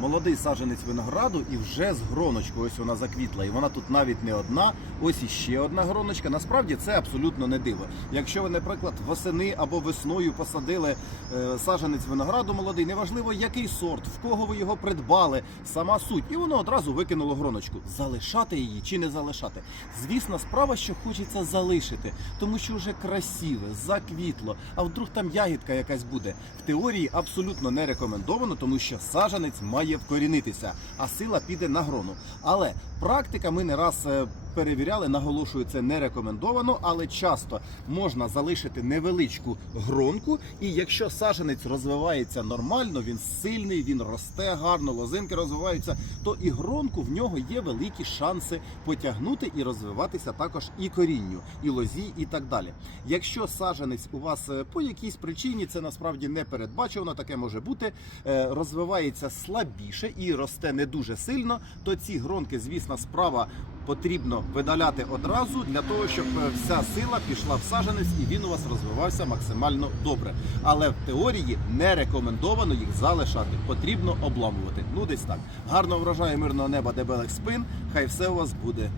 молодий саджанець винограду і вже з гроночкою. Ось вона заквітла. І вона тут навіть не одна. Ось іще одна гроночка. Насправді це абсолютно не диво. Якщо ви, наприклад, восени або весною посадили е, саджанець винограду молодий, неважливо який сорт, в кого ви його придбали, сама суть, і воно одразу викинуло гроночку. Залишати її чи не залишати? Звісно, справа, що хочеться залишити, тому що вже красиве, заквітло. А вдруг там ягідка якась буде. В теорії абсолютно не рекомендовано, тому що саджанець має вкорінитися, а сила піде на грону. Але практика ми не раз е, перевіряли, наголошую, це не рекомендовано, але часто можна залишити невеличку гронку, і якщо саджанець розвивається нормально, він сильний, він росте гарно, лозинки розвиваються, то і гронку в нього є великі шанси потягнути і розвиватися також і корінню, і лозі, і так далі. Якщо саджанець у вас е, по якійсь причині, це насправді не передбачено, таке може бути, е, розвивається слабіше і росте не дуже сильно, то ці гронки, звісно, справа потрібно видаляти одразу для того, щоб е, вся сила пішла в саженець і він у вас розвивався максимально добре. Але в теорії не рекомендовано їх залишати. Потрібно обламувати. Ну десь так. Гарного врожаю, мирного неба, дебелих спин. Хай все у вас буде